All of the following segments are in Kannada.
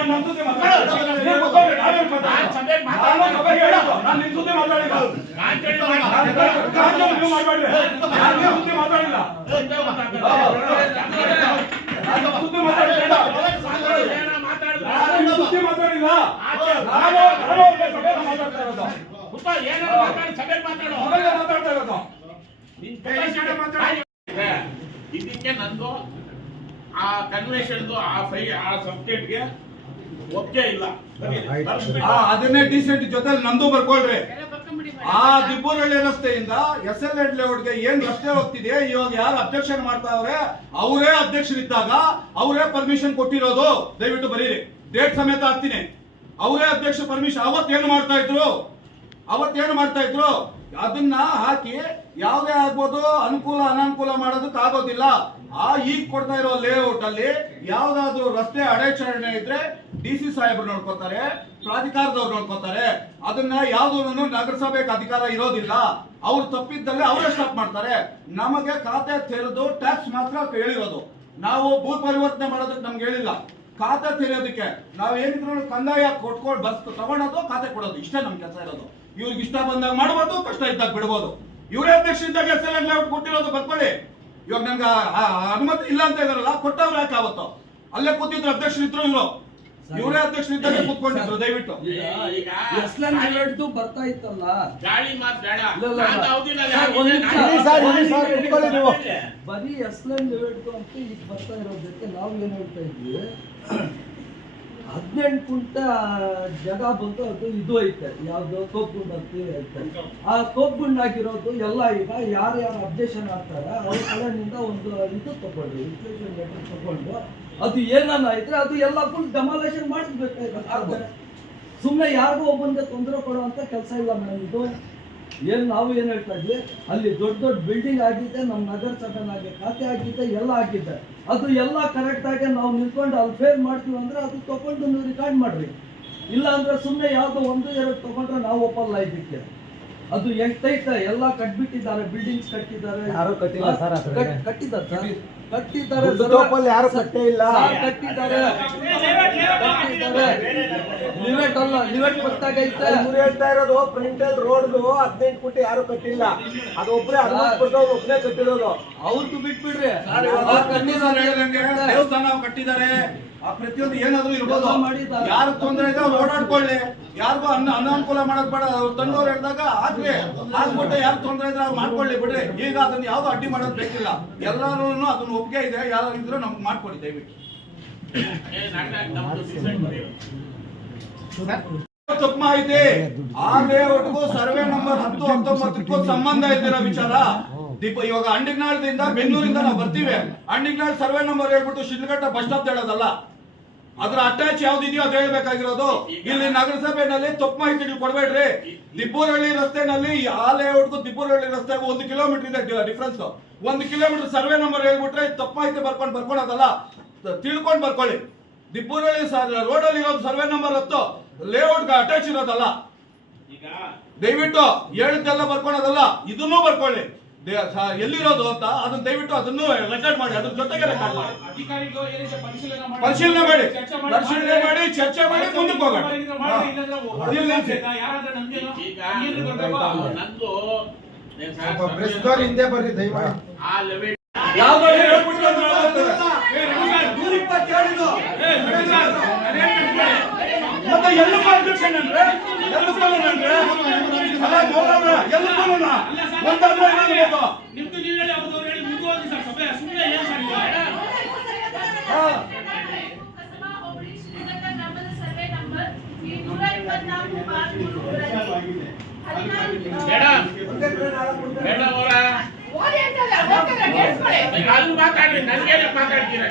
ನನ್ನ ಸುದ್ದಿ ಇದಕ್ಕೆ ನಂದು ಆ ಕನ್ವೆನ್ಷನ್ ಆ ಸಬ್ಜೆಕ್ಟ್ಗೆ ಒಪ್ಪಿಗೆ ಇಲ್ಲ. ಅದನ್ನೇ ಡಿಸೆಂಟ್ ಜೊತೆ ನಂದು ಬರ್ಕೊಳ್ರಿ. ಆ ದಿಬ್ಬೂರಹಳ್ಳಿ ರಸ್ತೆಯಿಂದ SLN ಲೇಔಟ್ಗೆ ಏನ್ ರಸ್ತೆ ಹೋಗ್ತಿದೆ, ಇವಾಗ ಯಾರು ಅಬ್ಜೆಕ್ಷನ್ ಮಾಡ್ತಾವ್ರೆ ಅವರೇ ಅಧ್ಯಕ್ಷರಿದ್ದಾಗ ಅವರೇ ಪರ್ಮಿಷನ್ ಕೊಟ್ಟಿರೋದು. ದಯವಿಟ್ಟು ಬರೀರಿ, ಡೇಟ್ ಸಮೇತ ಹಾಕ್ತೀನಿ. ಅವರೇ ಅಧ್ಯಕ್ಷ ಪರ್ಮಿಷನ್ ಅವತ್ತೇನು ಮಾಡ್ತಾ ಇದ್ರು ಅದನ್ನ ಹಾಕಿ ಯಾವುದೇ ಆಗ್ಬೋದು, ಅನುಕೂಲ ಅನಾನುಕೂಲ ಮಾಡೋದಕ್ಕೆ ಆಗೋದಿಲ್ಲ. ಈಗ ಕೊಡ್ತಾ ಇರೋ ಲೇಔಟ್ ಅಲ್ಲಿ ಯಾವ್ದಾದ್ರು ರಸ್ತೆ ಅಡಚಣೆ ಇದ್ರೆ DC ಸಾಹೇಬ್ರು ನೋಡ್ಕೋತಾರೆ, ಪ್ರಾಧಿಕಾರದವ್ರು ನೋಡ್ಕೋತಾರೆ. ಅದನ್ನ ಯಾವ್ದು ನಗರಸಭೆಗೆ ಅಧಿಕಾರ ಇರೋದಿಲ್ಲ. ಅವ್ರು ತಪ್ಪಿದ್ದಲ್ಲಿ ಅವರೇ ಸ್ಟಾಪ್ ಮಾಡ್ತಾರೆ. ನಮಗೆ ಖಾತೆ ತೆರೆದು ಟ್ಯಾಕ್ಸ್ ಮಾತ್ರ ಹೇಳಿರೋದು. ನಾವು ಭೂ ಪರಿವರ್ತನೆ ಮಾಡೋದಕ್ಕೆ ನಮ್ಗೆ ಹೇಳಿಲ್ಲ. ಖಾತೆ ತೆರೆಯೋದಕ್ಕೆ ನಾವೇನಿದ್ರು ಕಂದಾಯ ಕೊಟ್ಕೊಂಡು ಬಸ್ ತಗೊಳೋದು, ಖಾತೆ ಕೊಡೋದು, ಇಷ್ಟೇ ನಮ್ ಕೆಲಸ ಇರೋದು. ಇವ್ರಿಗೆ ಇಷ್ಟ ಬಂದಾಗ ಮಾಡ್ಬೋದು, ಕಷ್ಟ ಇದ್ದಾಗ ಬಿಡ್ಬೋದು. ಇವರೇ ಅಧ್ಯಕ್ಷರಿದ್ದಾಗ SLN ಲೇಔಟ್ ಕೊಟ್ಟಿರೋದು ಬರ್ಕೊಳ್ಳಿ. ಇವಾಗ ನನ್ಗೆ ಅನುಮತಿ ಇಲ್ಲ ಅಂತ ಇದಾರಲ್ಲ, ಕೊಟ್ಟವ್ರು ಯಾಕೆ ಆವತ್ತು ಅಲ್ಲೇ ಕೂತಿದ್ರು ಅಧ್ಯಕ್ಷರಿದ್ರು. ಇವರೇ ಅಧ್ಯಕ್ಷರಿದ್ದಾಗ ಕೂತ್ಕೊಂಡಿದ್ರು. ದಯವಿಟ್ಟು SLN ಲೇಔಟ್ ಬರ್ತಾ ಇತ್ತಲ್ಲ, ಗಾಳಿ ಮಾತು ಬೇಡ. ಬರೀ SLN ಲೇಔಟ್ ಅಂತ ಈಗ ಬರ್ತಾ ಇರೋದಕ್ಕೆ ನಾವು ಏನ್ ಹೇಳ್ತಾ ಇದ್ವಿ, 18 ಕುಂಟ ಜಾಗ ಬಂತು. ಅದು ಇದು ಐತೆ, ಯಾವ್ದು ತೋಪ್ಗುಂಡ್ ಅಂತ ಐತೆ. ಆ ತೋಪ್ಗುಂಡ್ ಆಗಿರೋದು ಎಲ್ಲ ಈಗ ಯಾರ್ಯಾರು ಅಬ್ಜೆಕ್ಷನ್ ಆಗ್ತಾರೆ ಅವ್ರ ಕಡೆಯಿಂದ ಒಂದು ಇದು ತಗೊಂಡು ಇನ್ಸ್ಟ್ರಕ್ಷನ್ ಲೆಟರ್ ತಗೊಂಡು ಅದು ಏನನ್ನ ಐತ್ರೆ ಅದು ಎಲ್ಲ ಫುಲ್ ಡೆಮಾಲೇಷನ್ ಮಾಡಿಸ್ಬೇಕಾಗುತ್ತೆ. ಸುಮ್ಮನೆ ಯಾರಿಗೂ ಒಬ್ಬಂದೇ ತೊಂದರೆ ಕೊಡುವಂತ ಕೆಲಸ ಇಲ್ಲ ಮೇಡಮ್. ಇದು ನಾವು ಏನ್ ಹೇಳ್ತಾ ಇದ್ವಿ, ಅಲ್ಲಿ ದೊಡ್ಡ ಬಿಲ್ಡಿಂಗ್ ಆಗಿದೆ, ನಮ್ಮ ನಗರಸಭೆನಾಗೆ ಖಾತೆ ಆಗಿದೆ, ಎಲ್ಲ ಆಗಿದೆ. ಅದು ಎಲ್ಲ ಕರೆಕ್ಟ್ ಆಗಿ ನಾವು ನಿಂತ್ಕೊಂಡು ಅಲ್ಲಿ ಫೇಲ್ ಮಾಡ್ತೀವಿ ಅಂದ್ರೆ ಅದು ತಗೊಂಡು ನೀವು ರಿಕಾರ್ಡ್ ಮಾಡ್ರಿ. ಇಲ್ಲ ಅಂದ್ರೆ ಸುಮ್ಮನೆ ಯಾವ್ದೋ 1-2 ತಗೊಂಡ್ರೆ ನಾವು ಒಪ್ಪಲ್ಲ. ಇದಕ್ಕೆ ಅದು ಎಷ್ಟೈತೆ ಎಲ್ಲ ಕಟ್ಬಿಟ್ಟಿದ್ದಾರೆ, ಬಿಲ್ಡಿಂಗ್ಸ್ ಕಟ್ಟಿದ್ದಾರೆ. ಯಾರು ಕಟ್ಟಿಲ್ಲ ಸರ್, ಕಟ್ಟಿದ್ದಾರೆ ಯಾರು ಕಟ್ಟೇ ಇಲ್ಲ. ಲಿಮಿಟ್ ಅಲ್ಲ, ಲಿಮಿಟ್ ಗೊತ್ತಾಗೈತೆ. ಇವ್ರು ಹೇಳ್ತಾ ಇರೋದು ಫ್ರಂಟಲ್ ರೋಡ್ದು 18 ಕೋಟಿ ಯಾರು ಕಟ್ಟಿಲ್ಲ, ಅದು ಒಬ್ಬರೇ 60 ಒಬ್ಬನೇ ಕಟ್ಟಿರೋದು. ಅವ್ರದ್ದು ಬಿಟ್ಬಿಡ್ರಿ. ದೇವಸ್ಥಾನ ಕಟ್ಟಿದ್ದಾರೆ, ಆ ಪ್ರತಿಯೊಂದು ಏನಾದ್ರು ಇರ್ಬೋದು. ಯಾರು ತೊಂದರೆ ಇದೆ ಅವ್ರು ಓಡಾಡ್ಕೊಳ್ಳಿ, ಯಾರಿಗೂ ಅನಾನುಕೂಲ ಮಾಡಕ್ ಬೇಡ. ಅವ್ರು ತಂದವ್ರು ಹೇಳಿದಾಗ ಆಗ್ಲಿ ಆಗ್ಬಿಟ್ಟೆ, ಯಾರು ತೊಂದರೆ ಇದ್ರೆ ಅವ್ರು ಮಾಡ್ಕೊಳ್ಳಿ ಬಿಡ್ರಿ. ಈಗ ಅದನ್ನ ಯಾವ್ದು ಅಡ್ಡಿ ಮಾಡೋದು ಬೇಕಿಲ್ಲ. ಎಲ್ಲರೂ ಅದನ್ನ ಒಪ್ಪಿಗೆ ಇದೆ, ಯಾರು ಇದ್ರು ನಮ್ಗೆ ಮಾಡ್ಕೊಡಿ ದಯವಿಟ್ಟು. ತಪ್ಪು ಮಾಹಿತಿ. ಆ ಲೇಔಟ್ಗೂ ಸರ್ವೆ ನಂಬರ್ 10, 19ಕ್ಕೂ ಸಂಬಂಧ ಇದ್ದಿರೋ ವಿಚಾರ. ಇವಾಗ ಅಂಡಿಗ್ನಾಳದಿಂದ ಬೆಂಗಳೂರಿಂದ ನಾವು ಬರ್ತೀವಿ, ಅಂಡಿಗ್ನಾಳ್ ಸರ್ವೆ ನಂಬರ್ ಹೇಳ್ಬಿಟ್ಟು ಶಿಡ್ಲಘಟ್ಟ ಬಸ್ ಸ್ಟಾಪ್ ಹೇಳೋದಲ್ಲ. ಅದ್ರ ಅಟ್ಯಾಚ್ ಯಾವ್ದಿದೆಯೋ ಅದು ಹೇಳ್ಬೇಕಾಗಿರೋದು. ಇಲ್ಲಿ ನಗರಸಭೆನಲ್ಲಿ ತಪ್ಪು ಮಾಹಿತಿಗಳು ಕೊಡ್ಬೇಡ್ರಿ. ದಿಬ್ಬೂರಹಳ್ಳಿ ರಸ್ತೆನಲ್ಲಿ ಆ ಲೇಔಟ್ಗೂ ದಿಬ್ಬೂರಹಳ್ಳಿ ರಸ್ತೆಗೂ 1 ಕಿಲೋಮೀಟರ್ ಇದೆ ಡಿಫ್ರೆನ್ಸ್. 1 ಕಿಲೋಮೀಟರ್ ಸರ್ವೆ ನಂಬರ್ ಹೇಳ್ಬಿಟ್ರೆ ತಪ್ಪು ಮಾಹಿತಿ ಬರ್ಕೊಳ್ಳೋದಲ್ಲ, ತಿಳ್ಕೊಂಡು ಬರ್ಕೊಳ್ಳಿ. ದಿಬ್ಬೂರಹಳ್ಳಿ ರೋಡ್ ಅಲ್ಲಿ ಇರೋದು ಸರ್ವೆ ನಂಬರ್ 10, ಲೇಔಟ್ ಅಟ್ಯಾಚ್ ಇರೋದಲ್ಲ. ದಯವಿಟ್ಟು ಹೇಳಿದ್ದೆಲ್ಲ ಬರ್ಕೊಳ್ಳೋದಲ್ಲ, ಇದನ್ನೂ ಬರ್ಕೊಳ್ಳಿ. ಎಲ್ಲಿರೋದು ಅಂತ ಅದನ್ನ ದಯವಿಟ್ಟು ಅದನ್ನು ರೆಕಾರ್ಡ್ ಮಾಡಿ, ಅದ್ರ ಜೊತೆಗೆ ರೆಕಾರ್ಡ್ ಮಾಡಿ, ಪರಿಶೀಲನೆ ಮಾಡಿ ಚರ್ಚೆ ಮಾಡಿ ಮುಂದಕ್ಕೆ ಹೋಗೋಣ. ಹಿಂದೆ ಬರ್ರಿ ದಯಮಾಡಿ. ಮತ್ತೆ ಎಲ್ಲ ಅಬ್ಜೆಕ್ಷನ್ ಅಂದ್ರೆ ನಿಮ್ದು ನೀವು ಹೇಳಿ ಅವ್ರು ಹೇಳಿ ಮುಗಿದೋಗಿ ಸರ್ ಸಭೆ ಸುಮ್ಮನೆ ಏನ್ ಸರ್ ಮೇಡಮ್ ಅವರ ಅಲ್ಲಿ ಮಾತಾಡ್ರಿ, ನನಗೆ ಮಾತಾಡ್ತೀರಾ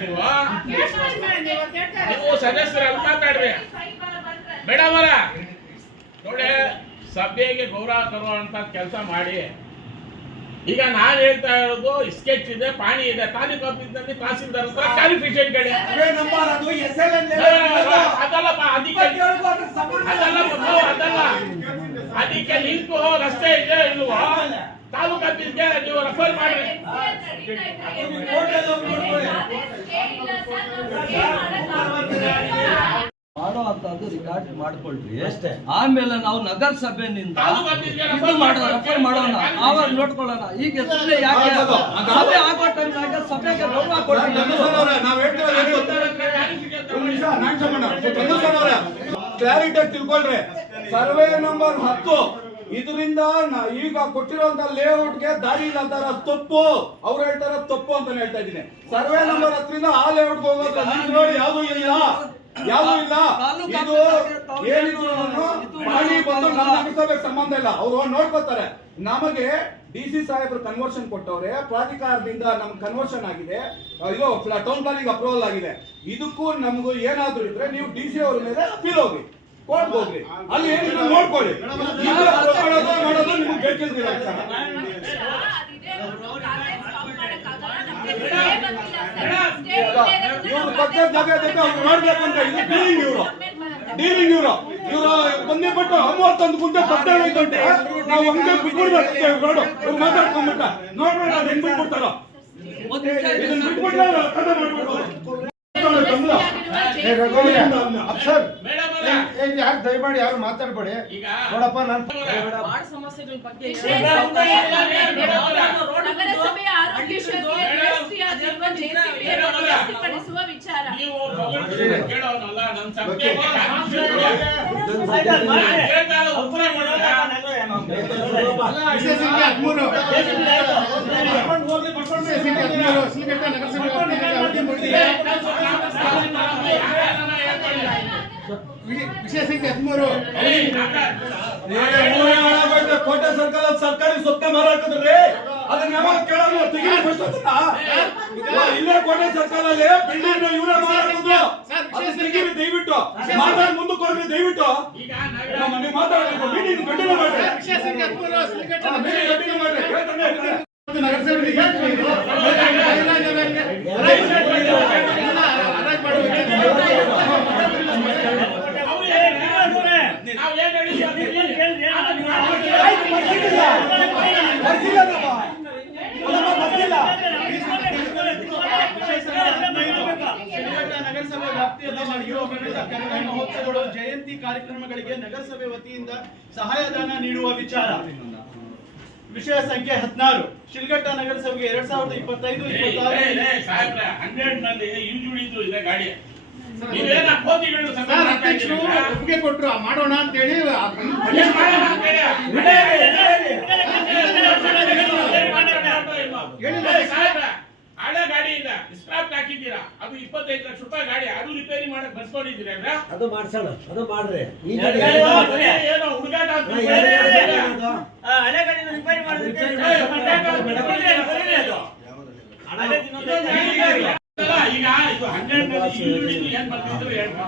ನೀವು ಸದಸ್ಯರು ಅಲ್ಲಿ ಮಾತಾಡ್ರಿ. ಮೇಡಮ್ ಅವರ ನೋಡಿ, ಸಭೆಗೆ ಗೌರವ ತರುವಂತ ಕೆಲಸ ಮಾಡಿ. ಈಗ ನಾನು ಹೇಳ್ತಾ ಇರೋದು ಸ್ಕೆಚ್ ಇದೆ, ಪಾಣಿ ಇದೆ, ತಾಲೂಕು ಆಫೀಸ್ನಲ್ಲಿ ತಹಸೀಲ್ದಾರ್ ಹತ್ರ ಕ್ಲಾರಿಫಿಕೇಶನ್ ಕೇಳಿ. ಅದಕ್ಕೆ ಲಿಂಕ್ ರಸ್ತೆ ಇದೆ ಇಲ್ವಾ ತಾಲೂಕು ಆಫೀಸ್ಗೆ ನೀವು ರೆಫರ್ ಮಾಡಿ. ಮಾಡೋ ಅಂತದ್ದು ರಿಕಾರ್ಡ್ ಮಾಡ್ಕೊಳ್ರಿ ಅಷ್ಟೇ. ಆಮೇಲೆ ನಾವು ನಗರಸಭೆನಿಂದ ಅದು ಬಂದಿದ್ಯಾ? ರೆಫರ್ ಮಾಡೋಣ, ಆವಾಗ ನೋಡ್ಕೊಳ್ಳೋಣ. ಈಗ ಸುಮ್ಮನೆ ಯಾಕೆ ಸಭೆ ಆಗೋ ಟೈಮ್ನಾಗ ಸಭೆಗೆ ಗೌರವ ಕೊಡ್ತೀವಿ. ಕ್ಲಾರಿಟಿ ತಿಳ್ಕೊಳ್ರಿ. ಸರ್ವೆ ನಂಬರ್ 10 ಇದರಿಂದ ಈಗ ಕೊಟ್ಟಿರುವಂತ ಲೇಔಟ್ಗೆ ದಾರಿ ಇಲ್ಲ ಅಂತಾರ, ತಪ್ಪು. ಅವ್ರು ಹೇಳ್ತಾರ ತಪ್ಪು ಅಂತ ಹೇಳ್ತಾ ಇದ್ದೀನಿ. ಸರ್ವೆ ನಂಬರ್ 10ರಿಂದ ಆ ಲೇಔಟ್ಗೆ ಹೋಗೋದು ನೋಡಿ ಯಾವ್ದು ಇಲ್ಲ, ಯಾವ್ದು ಇಲ್ಲ. ಇದು ಏನಿದ್ರು ಮಾಡಿ ಬಂದು ನಮ್ಮ ನಗರಸಭೆಗೆ ಸಂಬಂಧ ಇಲ್ಲ, ಅವ್ರು ನೋಡ್ಕೋತಾರೆ. ನಮಗೆ ಡಿಸಿ ಸಾಹೇಬ್ರು ಕನ್ವರ್ಷನ್ ಕೊಟ್ಟವ್ರೆ, ಪ್ರಾಧಿಕಾರದಿಂದ ನಮ್ಗೆ ಕನ್ವರ್ಷನ್ ಆಗಿದೆ, ಇದು ಟೌನ್ ಪ್ಲಾನಿಂಗ್ ಅಪ್ರೂವಲ್ ಆಗಿದೆ. ಇದಕ್ಕೂ ನಮಗೂ ಏನಾದ್ರು ಇದ್ರೆ ನೀವು ಡಿಸಿ ಅವ್ರ ಮೇಲೆ ಅಪೀಲ್ ಹೋಗಿ, ಕೋರ್ಟ್ ಹೋಗ್ರಿ, ಅಲ್ಲಿ ಏನಿದ್ರು ನೋಡ್ಕೊಳ್ಳಿ. ಮಾಡೋದು ನಿಮ್ಗೆ ಬೇಕಿಲ್ದಿಲ್ಲ. ಇವ್ರು ಪಕ್ಕದ ಜಾಗ ಇದ್ದಕ್ಕೆ ಅವ್ರು ನೋಡ್ಬೇಕಂತ ಇದು ಡೀಲಿಂಗ್ ಇವರು ಬಂದಿಬಿಟ್ಟು 30 ಗುಂಟೆ 17 ಗಂಟೆ ನಾವು ಹಂಗೆ ಬಿಟ್ಬಿಡ್ಬೇಕು. ನೋಡು ಇವ್ರು ಮಾತಾಡ್ಕೊಂಡ್ಬಿಟ್ಟ ನೋಡ್ಬೇಡ ಹೆಂಗ್ ಬಿಟ್ಬಿಡ್ತಾರೋ ಇದನ್ನ ಬಿಟ್ಬಿಟ್ರೆ ಕಥೆ ಮಾಡ್ಬಿಡ್ಬೋದು. ಯಾರು ದಯಮಾಡಿ ಯಾರು ಮಾತಾಡ್ಬೇಡಿ. ಈಗ ನೋಡಪ್ಪ ನಾನು ಸಮಸ್ಯೆಗಳ ಬಗ್ಗೆ ನಗರಸಭೆಯ ಆರೋಗ್ಯ ಪಡಿಸುವ ವಿಚಾರ ನೀವು ಕೇಳೋನಲ್ಲ ನನ್ನ ಸಭೆಗೆ ಉತ್ತರ ವಿಷಯ ಸಂಖ್ಯೆ 13 ಕೋಟೆ ಸರ್ಕಾರ ಸರ್ಕಾರಿ ಸೊತ್ತೆ ಮಾರಾಟದ್ರಿ ಅದನ್ನ ಯಾವಾಗ ಕೇಳೋಣ ತೆಗಿರಿ. ಇಲ್ಲೇ ಕೋಟೆ ಸರ್ಕಾರದಲ್ಲಿ ಬಿಲ್ಡಿಂಗ್ ಇವರೇ ಮಾರಾಟದ್ದು ಅದನ್ನ ತೆಗಿರಿ ದಯವಿಟ್ಟು. ಮಾತಾಡಿ ಮುಂದಕ್ಕೆ ಹೋಗ್ರಿ ದಯವಿಟ್ಟು. ನೀವು ಮಾತಾಡಬೇಕು, ಮೀಟಿಂಗ್ ಕಂಟಿನ್ಯೂ ಮಾಡ್ರಿ. ಕಂಟಿನ್ಯೂ ಮಾಡ್ರಿ. ನಗರಸಭೆ ವ್ಯಾಪ್ತಿಯಲ್ಲಿ ನಡೆಯುವ ವಿವಿಧ ಕನ್ನಡ ಮಹೋತ್ಸವಗಳು ಜಯಂತಿ ಕಾರ್ಯಕ್ರಮಗಳಿಗೆ ನಗರಸಭೆ ವತಿಯಿಂದ ಸಹಾಯಧನ ನೀಡುವ ವಿಚಾರ. ವಿಷಯ ಸಂಖ್ಯೆ 16 ಶಿಲ್ಘಟ್ಟ ನಗರಸಭೆಗೆ 2025-26 ಇಂಜುಳಿದು ಇದೆ ಗಾಡಿ. ಅಧ್ಯಕ್ಷರು ಒಪ್ಪಿಗೆ ಕೊಟ್ಟರು ಮಾಡೋಣ ಅಂತ ಹೇಳಿ ಹಳೆ ಗಾಡಿಯಿಂದ ಸ್ಕ್ರಾಪ್ ಹಾಕಿದ್ದೀರಾ, ಅದು 25 ಲಕ್ಷ ರೂಪಾಯಿ ಗಾಡಿ, ಅದು ರಿಪೇರಿ ಮಾಡಕ್ ಬರ್ಸ್ಕೊಂಡಿದ್ದೀರಾ? ಅದು ಮಾಡ್ಸೋಣ, ಅದು ಮಾಡ್ರಿ. ಏನೋ ಹುಡುಗಾಟ ಅಂತ ಹಳೆ ಗಾಡಿನ ರಿಪೇರಿ ಮಾಡೋದಕ್ಕೆ ಈಗ ಇದು 12 ಏನ್ ಬರ್ತಿದ್ರು ಹೇಳ್ಕೊ.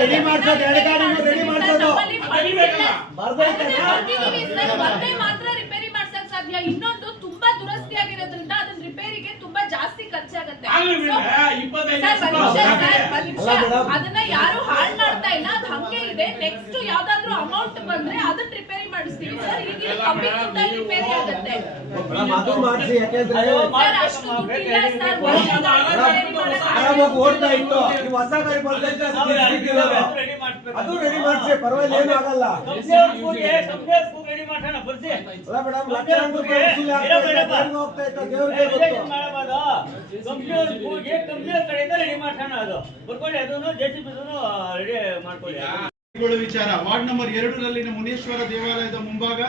ರೆಡಿ ಮಾಡ್ಸೋದು, 2 ಗಾಡಿನೂ ರೆಡಿ ಮಾಡ್ಸೋದು ಮಾತ್ರ ರಿಪೇರಿ ಮಾಡ್ಸಕ್ ಸಾಧ್ಯ. ಇನ್ನೊಂದು ತುಂಬಾ ದುರಸ್ತಿ ಆಗಿರೋದ್ರಿಂದ ಅದನ್ನ ರಿಪೇರಿಗೆ ತುಂಬಾ ಜಾಸ್ತಿ ಖರ್ಚಾಗುತ್ತೆ. ಅದನ್ನ ಯಾರು ಹಾಳು ಮಾಡ್ತಾ ಇಲ್ಲ, ಅದು ಹಂಗೆ ಇದೆ. ನೆಕ್ಸ್ಟ್ ಯಾವ್ದಾದ್ರು ಅಮೌಂಟ್ ಬಂದ್ರೆ ಅದನ್ನ ರಿಪೇರಿ ಮಾಡಿಸ್ತೀವಿ ಸರ್. ಈಗಿನ ಕಮ್ಮಿ ದುಡ್ಡಲ್ಲಿ ರಿಪೇರಿ ಆಗುತ್ತೆ ಅದು ಮಾಡಿಸಿ. ಯಾಕೆಂದ್ರೆ ಸರ್ ಅಷ್ಟು ದುಡ್ಡಿಲ್ಲ ಸರ್. ಆರಾಮಾಗಿ ಓಡ್ತಾ ಇತ್ತು. ನೀವು ಹೊಸ ಗಾಡಿ ಬರ್ತೈತೆ ಅದು ರೆಡಿ ಮಾಡಿಸಿ, ಪರವಾಗಿಲ್ಲ, ಏನು ಆಗಲ್ಲ. ರೆಡಿ ಮಾಡೋಣ ಬರ್ಸಿ. ಅಲ್ಲ ಮೇಡಮ್, ಲಕ್ಷಾಂತರ ರೂಪಾಯಿ ವಸೂಲಿ ಆಗ್ತಾ ಇದೆ, ದೇವ್ರಿಗೆ ಹೋಗ್ತಾ ಇತ್ತು, ದೇವ್ರಿಗೆ ಗೊತ್ತು. ಕಂಪ್ನಿಯವ್ರ ಕಡೆಯಿಂದ ರೆಡಿ ಮಾಡ್ಸೋಣ. ಅದು ಬರ್ಕೊಳ್ಳಿ, ಅದನ್ನು JCB ರೆಡಿ ಮಾಡ್ಕೊಳ್ಳಿ. ವಿಚಾರ. ವಾರ್ಡ್ ನಂಬರ್ 2 ಮುನೇಶ್ವರ ದೇವಾಲಯದ ಮುಂಭಾಗ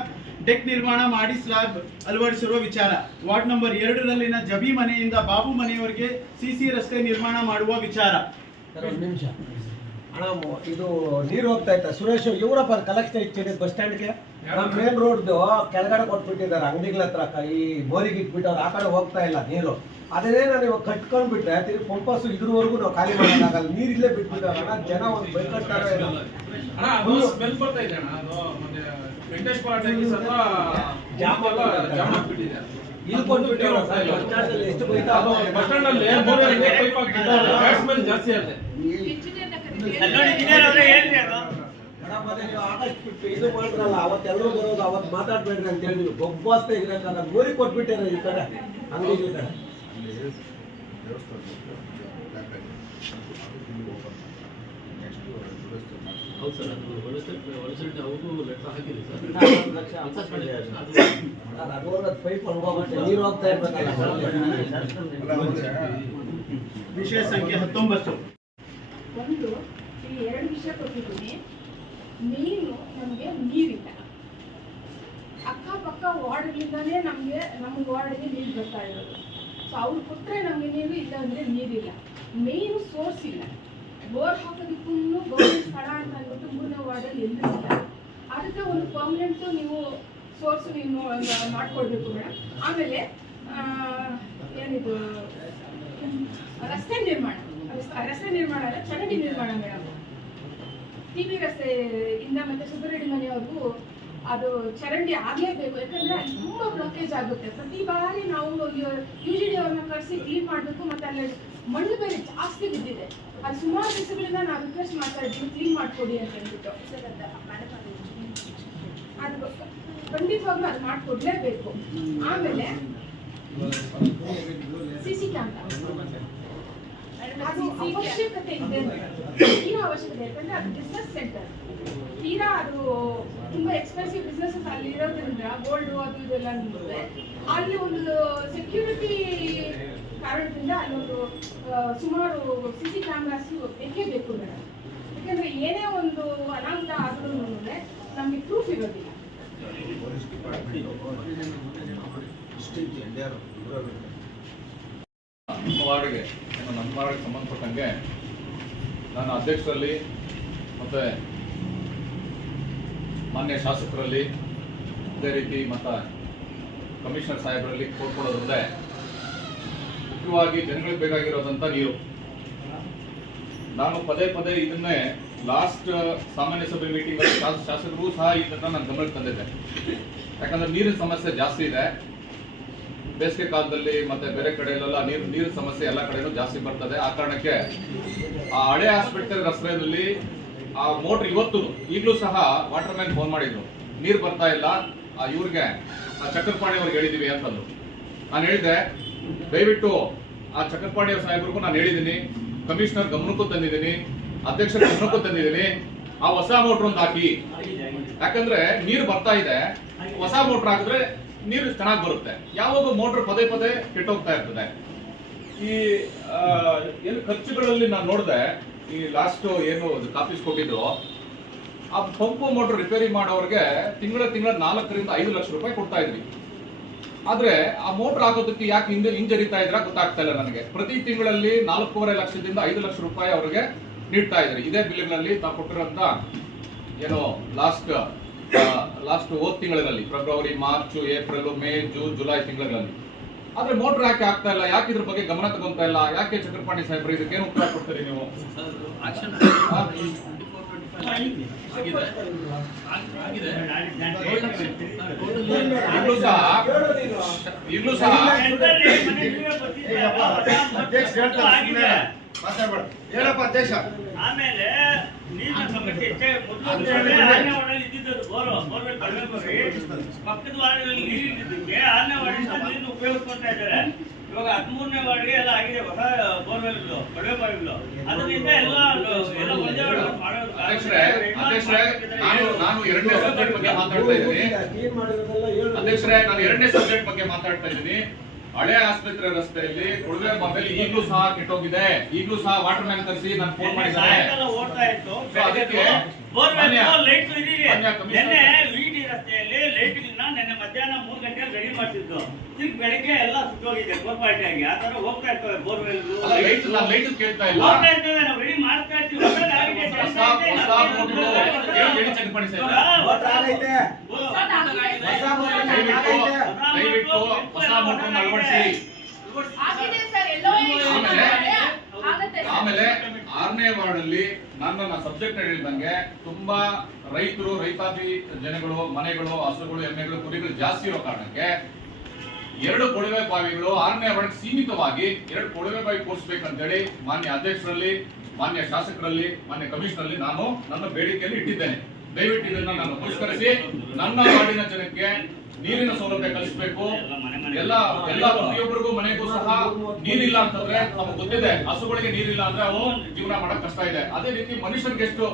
ಡೆಕ್ ನಿರ್ಮಾಣ ಮಾಡಿ ಸ್ಲಾಬ್ ಅಳವಡಿಸಿರುವ ವಿಚಾರ. ವಾರ್ಡ್ ನಂಬರ್ 2 ಜಬಿ ಮನೆಯಿಂದ ಬಾಬು ಮನೆಯವರೆಗೆ ಸಿಸಿ ರಸ್ತೆ ನಿರ್ಮಾಣ ಮಾಡುವ ವಿಚಾರ. ಒಂದು ನಿಮಿಷ ಅಣ್ಣ, ಇದು ನೀರು ಹೋಗ್ತಾ ಇತ್ತ. ಸುರೇಶ್ ಇವರಪ್ಪ ಕಲೆಕ್ಷನ್ ಇಚ್ಚಿದೆ ಬಸ್ ಸ್ಟ್ಯಾಂಡ್ಗೆ. ನಮ್ಮ ಮೇನ್ ರೋಡ್ ಕೆಳಗಡೆ ಕೊಟ್ಬಿಟ್ಟಿದ್ದಾರೆ, ಅಂಗಡಿಗಳ ಹತ್ರ ಈ ಬೋರಿಗೆ ಇಟ್ಬಿಟ್ಟವ್ರು. ಆ ಕಡೆ ಹೋಗ್ತಾ ಇಲ್ಲ ನೀರು. ಅದನ್ನೇ ನಾನು ಇವಾಗ ಕಟ್ಕೊಂಡ್ಬಿಟ್ರೆ ತಿರುಗಿ ಪಂಪಸ್ ಇದ್ರವರೆಗೂ ನಾವು ಖಾಲಿ ಮಾಡೋಕ್ಕಾಗಲ್ಲ. ನೀರು ಇಲ್ಲೇ ಬಿಟ್ಬಿಟ್ಟಾರಣ್ಣ. ಜನ ಒಂದು ಬೈಕಟ್ಟಾರ ಇದು ಇಲ್ಲಿ ಕೊಟ್ಬಿಟ್ಟಿರೋ ಎಷ್ಟು ಬೈತಾ ಜಾಸ್ತಿ ಆಗುತ್ತೆ. ಆಗಸ್ಟ್ ಬಿಟ್ಟು ಇದು ಮಾಡಿದ್ರಲ್ಲ, ಅವತ್ತೆಲ್ಲರೂ ಬರೋದು, ಅವತ್ತು ಮಾತಾಡ್ಬೇಡ್ರಿ ಅಂತ ಹೇಳಿ ಗೊಬ್ಬಸ್ತಾ ಇದ್ರಂತ ಗೋರಿ ಕೊಟ್ಬಿಟ್ಟಿರ ಈ ಕಡೆ ಅಂಗಡಿ ಕಡೆ. ಹೌದು ಸರ್, ಅದು ಒಳಸೆಟ್ ಅವ್ರಿಗೂ ಲೆಟರ್ ಹಾಕಿದೆ ಸರ್. ಪೈಪ್ ಹೋಗ್ಬಿಟ್ಟು ನೀರು ಹೋಗ್ತಾ ಇರ್ಬೇಕಲ್ಲ. ವಿಷಯ ಸಂಖ್ಯೆ 19. ಒಂದು ಇಲ್ಲಿ 2 ವಿಷಯ ಕೊಟ್ಟಿದ್ದೀನಿ. ಮೇನು ನಮಗೆ ನೀರಿಲ್ಲ. ಅಕ್ಕಪಕ್ಕ ವಾರ್ಡ್ಗಳಿಂದಾನೇ ನಮ್ಮ ವಾರ್ಡ್ಗೆ ನೀರು ಬರ್ತಾ ಇರೋದು. ಸೊ ಅವ್ರು ಕೊಟ್ಟರೆ ನಮಗೆ ನೀರು, ಇಲ್ಲ ಅಂದರೆ ನೀರಿಲ್ಲ. ಮೇನು ಸೋರ್ಸ್ ಇಲ್ಲ. ಬೋರ್ ಹಾಕೋದಕ್ಕೂ ಗೌರ್ಮೆಂಟ್ ಸ್ಥಳ ಅಂತ ಅಂದ್ಬಿಟ್ಟು 3ನೇ ವಾರ್ಡಲ್ಲಿ ಎಲ್ಲೂ ಇಲ್ಲ. ಅದಕ್ಕೆ ಒಂದು ಪರ್ಮನೆಂಟು ನೀವು ಸೋರ್ಸು ನೀವು ಮಾಡಿಕೊಡ್ಬೇಕು ಮೇಡಮ್. ಆಮೇಲೆ ಏನಿದು ರಸ್ತೆ ನಿರ್ಮಾಣ ಅಲ್ಲ, ಚರಂಡಿ ನಿರ್ಮಾಣ ಮೇಡಮ್. TB ರಸ್ತೆಯಿಂದ ಮತ್ತೆ ಸುಬ್ಬರೆಡ್ಡಿ ಮನೆಯವರೆಗೂ ಅದು ಚರಂಡಿ ಆಗಲೇಬೇಕು. ಯಾಕಂದ್ರೆ ಅಲ್ಲಿ ತುಂಬಾ ಬ್ಲಾಕೇಜ್ ಆಗುತ್ತೆ. ಪ್ರತಿ ಬಾರಿ ನಾವು UGD ಅವ್ರನ್ನ ಕರೆಸಿ ಕ್ಲೀನ್ ಮಾಡಬೇಕು. ಮತ್ತೆ ಅಲ್ಲಿ ಮಣ್ಣು ಬೇರೆ ಜಾಸ್ತಿ ಬಿದ್ದಿದೆ. ಅದು ಸುಮಾರು ದಿವಸಗಳಿಂದ ನಾವು ರಿಕ್ವೆಸ್ಟ್ ಮಾಡ್ತಾ ಇದ್ದೀವಿ, ಕ್ಲೀನ್ ಮಾಡಿಕೊಡಿ ಅಂತ ಹೇಳ್ಬಿಟ್ಟು. ಅದು ಖಂಡಿತವಾಗ್ಲೂ ಅದು ಮಾಡಿಕೊಡ್ಲೇಬೇಕು. ಆಮೇಲೆ CC ಕ್ಯಾಮ್ರಾ ಅದು ಅವಶ್ಯಕತೆ ಇದೆ, ತೀರಾ ಅವಶ್ಯಕತೆ. ಯಾಕಂದ್ರೆ ಅದು ಬಿಸ್ನೆಸ್ ಸೆಂಟರ್, ತೀರಾ ಅದು ತುಂಬಾ ಎಕ್ಸ್ಪೆನ್ಸಿವ್ ಬಿಸ್ನೆಸಸ್ ಅಲ್ಲಿ ಇರೋದ್ರಿಂದ ಗೋಲ್ಡ್ ಅದು ಇದೆಲ್ಲ ನಿಂತಿದೆ. ಅಲ್ಲಿ ಒಂದು ಸೆಕ್ಯೂರಿಟಿ ಕಾರಣದಿಂದ ಅಲ್ಲೊಂದು ಸುಮಾರು CC ಕ್ಯಾಮ್ರಾಸ್ ಬೇಕೇ ಬೇಕು ಮೇಡಮ್. ಯಾಕಂದ್ರೆ ಏನೇ ಒಂದು ಅನಾಹುತ ಆದ್ರೂ ನಮಗೆ ಪ್ರೂಫ್ ಇರೋದಿಲ್ಲ. ನಮ್ಮ ವಾರ್ಡ್ಗೆ ಸಂಬಂಧಪಟ್ಟಂಗೆ ನಾನು ಅಧ್ಯಕ್ಷರಲ್ಲಿ ಮತ್ತು ಮಾನ್ಯ ಶಾಸಕರಲ್ಲಿ, ಅದೇ ರೀತಿ ಮತ್ತು ಕಮಿಷನರ್ ಸಾಹೇಬರಲ್ಲಿ ಕೋರ್ಕೊಳ್ಳೋದ್ರಲ್ಲೇ ಮುಖ್ಯವಾಗಿ ಜನಗಳಿಗೆ ಬೇಕಾಗಿರೋದಂಥ ನೀರು. ನಾನು ಪದೇ ಪದೇ ಇದನ್ನೇ ಲಾಸ್ಟ್ ಸಾಮಾನ್ಯ ಸಭೆ ಮೀಟಿಂಗ್ ಅಲ್ಲಿ ಶಾಸಕರು ಸಹ ಇದನ್ನ ನಾನು ಗಮನಕ್ಕೆ ತಂದಿದ್ದೆ. ಯಾಕಂದ್ರೆ ನೀರಿನ ಸಮಸ್ಯೆ ಜಾಸ್ತಿ ಇದೆ. ಬೇಸಿಗೆ ಕಾಲದಲ್ಲಿ ಮತ್ತೆ ಬೇರೆ ಕಡೆಯಲ್ಲೆಲ್ಲ ನೀರಿನ ಸಮಸ್ಯೆ ಎಲ್ಲ ಕಡೆನೂ ಜಾಸ್ತಿ ಬರ್ತದೆ. ಆ ಕಾರಣಕ್ಕೆ ಆ ಹಳೆ ಆಸ್ಪತ್ರೆ ರಸ್ತೆಯಲ್ಲಿ ಆ ಮೋಟರ್ ಈಗಲೂ ಸಹ ವಾಟರ್ ಮ್ಯಾನ್ ಫೋನ್ ಮಾಡಿದ್ರು, ನೀರು ಬರ್ತಾ ಇಲ್ಲ, ಇವ್ರಿಗೆ ಚಕ್ರಪಾಣಿ ಅವ್ರಿಗೆ ಹೇಳಿದೀವಿ ಅಂತಂದ್ರು. ನಾನು ಹೇಳಿದೆ, ದಯವಿಟ್ಟು ಆ ಚಕ್ರಪಾಣಿ ಸಾಹೇಬ್ರಿಗೂ ನಾನು ಹೇಳಿದ್ದೀನಿ, ಕಮಿಷನರ್ ಗಮನಕ್ಕೂ ತಂದಿದ್ದೀನಿ, ಅಧ್ಯಕ್ಷರ ಗಮನಕ್ಕೂ ತಂದಿದ್ದೀನಿ, ಆ ಹೊಸ ಮೋಟರ್ ಒಂದು ಹಾಕಿ. ಯಾಕಂದ್ರೆ ನೀರು ಬರ್ತಾ ಇದೆ, ಹೊಸ ಮೋಟರ್ ಹಾಕಿದ್ರೆ ನೀರು ಚೆನ್ನಾಗಿ ಬರುತ್ತೆ. ಯಾವಾಗ ಮೋಟರ್ ಪದೇ ಪದೇ ಕೆಟ್ಟೋಗ್ತಾ ಇರ್ತದೆ. ಈ ಏನು ಖರ್ಚುಗಳಲ್ಲಿ ನಾನು ನೋಡಿದೆ, ಈ ಲಾಸ್ಟ್ ಏನು ಕಾಪೀಸ್ ಕೊಟ್ಟಿದ್ರು, ಆ ಪಂಪು ಮೋಟರ್ ರಿಪೇರಿ ಮಾಡೋರಿಗೆ ತಿಂಗಳ 4 ರಿಂದ 5 ಲಕ್ಷ ರೂಪಾಯಿ ಕೊಡ್ತಾ ಇದ್ವಿ. ಆದ್ರೆ ಆ ಮೋಟರ್ ಹಾಕೋದಕ್ಕೆ ಯಾಕೆ ಹಿಂಜರಿತಾ ಇದ್ರ ಗೊತ್ತಾಗ್ತಾ ಇಲ್ಲ ನನಗೆ. ಪ್ರತಿ ತಿಂಗಳಲ್ಲಿ 4.5 ಲಕ್ಷದಿಂದ 5 ಲಕ್ಷ ರೂಪಾಯಿ ಅವ್ರಿಗೆ ನೀಡ್ತಾ ಇದ್ರಿ. ಇದೇ ಬಿಲ್ಗಳಲ್ಲಿ ತಾವು ಕೊಟ್ಟಿರೋಂತ ಏನು ಲಾಸ್ಟ್ ಹೋದ ತಿಂಗಳಲ್ಲಿ February, March, April, May, June, July ತಿಂಗಳಲ್ಲಿ. ಆದ್ರೆ ಮೋಟರ್ ಯಾಕೆ ಆಗ್ತಾ ಇಲ್ಲ, ಯಾಕೆ ಇದ್ರ ಬಗ್ಗೆ ಗಮನ ತಗೊಂತಾ ಇಲ್ಲ, ಯಾಕೆ ಚಕ್ರಪಾಣಿ ಸಾಹೇಬ್ರು ಇದಕ್ಕೇನು ಉತ್ತರ ಕೊಡ್ತೀರಿ ನೀವು? ಈಗಲೂ ಸಹ ಹೇಳಪ್ಪ ಅಧ್ಯಕ್ಷ. ಆಮೇಲೆ ನೀರಿನ ಸಮಸ್ಯೆ ಇದ್ದಿದ್ದು ಬೋರ್ವೆಲ್ ಕಡಿಮೆ ಪಕ್ಕದ ವಾರ್ಡ್ಗಳಲ್ಲಿ ನೀರು ಇದ್ದಿದ್ದಕ್ಕೆ 6ನೇ ವಾರ್ಡಿಂದ ನೀರನ್ನು ಉಪಯೋಗಿಸ್ಕೊಳ್ತಾ ಇದ್ದಾರೆ. ಇವಾಗ 13ನೇ ವಾರ್ಡ್ಗೆ ಎಲ್ಲ ಆಗಿದೆ ಹೊಸ ಬೋರ್ವೆಲ್ಗಳು, ಕಡಿಮೆ ಬಾವಿಗಳು. ಅದರಿಂದ ಎಲ್ಲ ಒಂದೇ ಮಾಡೋದು. ನಾನು ಎರಡನೇ ಸಬ್ಜೆಕ್ಟ್ ಬಗ್ಗೆ ಮಾತಾಡ್ತಾ ಇದ್ದೀನಿ. ಅಧ್ಯಕ್ಷರೇ, ನಾನು ಎರಡನೇ ಸಬ್ಜೆಕ್ಟ್ ಬಗ್ಗೆ ಮಾತಾಡ್ತಾ ಇದ್ದೀನಿ. ಹಳೆ ಆಸ್ಪತ್ರೆ ರಸ್ತೆಯಲ್ಲಿ ಕೊಳವೆ ಬಾವಿಯಲ್ಲಿ ಈಗಲೂ ಸಹ ಕೆಟ್ಟೋಗಿದೆ. ಈಗಲೂ ಸಹ ವಾಟರ್ ಮ್ಯಾನ್ ಕರೆಸಿ ನಾನು ಫೋನ್ ಮಾಡಿದ್ದಾರೆ. ಓಡ್ತಾ ಇತ್ತು ಅದಕ್ಕೆ ಲೈಟ್ ನಿನ್ನೆ VD ರಸ್ತೆಯಲ್ಲಿ ಲೈಟ್ಗಳನ್ನ ನಿನ್ನೆ ಮಧ್ಯಾಹ್ನ 3 ಗಂಟೆಗೆ ರೆಡಿ ಮಾಡ್ತಿದ್ದು. ಈಗ ಬೆಳಿಗ್ಗೆ ಎಲ್ಲ ಸುತ್ತೋಗಿದೆ ಗೋರ್ಪಾಟಿ ಆಗಿ. ಆ ತರ ಹೋಗ್ತಾ ಇರ್ತವೆ ಬೋರ್ವೆಲ್ ಲೈಟ್ ಕೇಳ್ತಾ ಇಲ್ಲ, ಹೋಗ್ತಾ ಇರ್ತವೆ. ನಾವು ರೆಡಿ ಮಾಡ್ತಾ ಇರ್ತೀವಿ. ದಯವಿಟ್ಟು ಹೊಸ ಮೋಟರ್ ಅಳವಡಿಸಿ. ಆಮೇಲೆ 6ನೇ ವಾರ್ಡ್ ಅಲ್ಲಿ ನನ್ನ ಸಬ್ಜೆಕ್ಟ್ ಹೇಳಿದಂಗೆ ತುಂಬಾ ರೈತರು, ರೈತಾಪಿ ಜನಗಳು, ಮನೆಗಳು, ಹಸುಗಳು, ಎಮ್ಮೆಗಳು, ಕುರಿಗಳು ಜಾಸ್ತಿ ಇರೋ ಕಾರಣಕ್ಕೆ 2 ಕೊಳವೆ ಬಾವಿಗಳು 6ನೇ ವಾರ್ಡ್ ಸೀಮಿತವಾಗಿ 2 ಕೊಳವೆ ಬಾವಿ ಕೋರಿಸಬೇಕಂತೇಳಿ ಮಾನ್ಯ ಅಧ್ಯಕ್ಷರಲ್ಲಿ, ಮಾನ್ಯ ಶಾಸಕರಲ್ಲಿ, ಮಾನ್ಯ ಕಮಿಷನರಲ್ಲಿ ನಾನು ನನ್ನ ಬೇಡಿಕೆಯನ್ನು ಇಟ್ಟಿದ್ದೇನೆ. ದಯವಿಟ್ಟು ಇದನ್ನ ನಾನು ಪುರಸ್ಕರಿಸಿ ನನ್ನ ವಾರ್ಡಿನ ಜನಕ್ಕೆ ನೀರಿನ ಸೌಲಭ್ಯ ಕಲ್ಪಿಸಬೇಕು. ಎಲ್ಲ ಪ್ರತಿಯೊಬ್ಬರಿಗೂ ಮನೆಗೂ ಸಹ ನೀರಿಲ್ಲ ಅಂತಂದ್ರೆ ನಮ್ಗೆ ಗೊತ್ತಿದೆ, ಹಸುಗಳಿಗೆ ನೀರಿಲ್ಲ ಅಂದ್ರೆ ಅವು ಜೀವನ ಮಾಡಕ್ ಕಷ್ಟ ಇದೆ. ಅದೇ ರೀತಿ ಮನುಷ್ಯರಿಗೆ ಎಷ್ಟು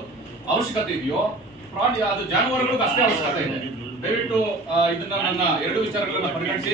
ಅವಶ್ಯಕತೆ ಇದೆಯೋ ಪ್ರಾಣಿ ಅದು ಜಾನುವಾರುಗಳಿಗೂ ಅಷ್ಟೇ ಅವಶ್ಯಕತೆ ಇದೆ. ದಯವಿಟ್ಟು ಇದನ್ನ ನನ್ನ 2 ವಿಚಾರಗಳನ್ನ ಪರಿಗಣಿಸಿ